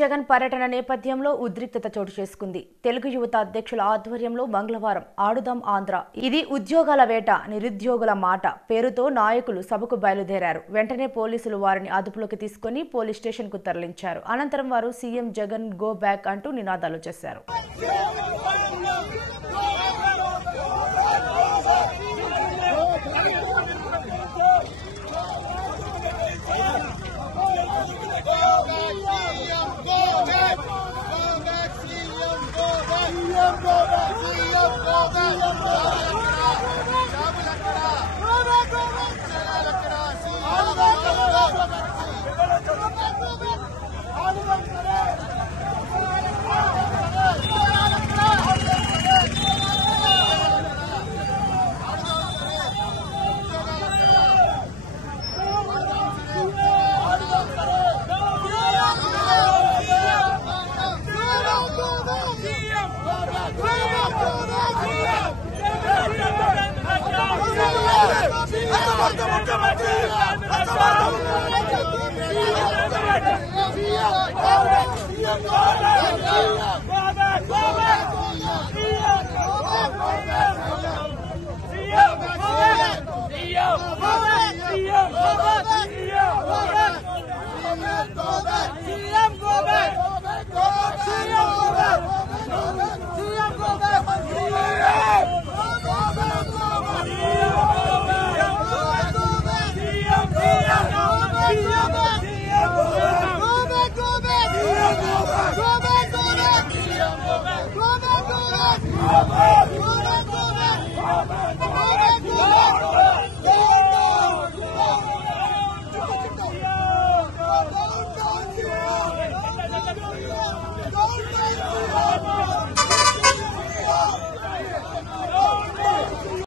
జగన్ పర్యటన నేపథ్యంలో ఉద్రిక్తత చోటు చేసుకుంది. తెలుగు యువత అధ్యక్షుల ఆధ్వర్యంలో మంగళవారం ఆడుదాం ఆంధ్ర, ఇది ఉద్యోగాల వేట, నిరుద్యోగుల మాట పేరుతో నాయకులు సభకు బయలుదేరారు. వెంటనే పోలీసులు వారిని అదుపులోకి తీసుకుని పోలీస్ స్టేషన్ కు తరలించారు. అనంతరం వారు సీఎం జగన్ గో బ్యాక్ అంటూ నినాదాలు చేశారు.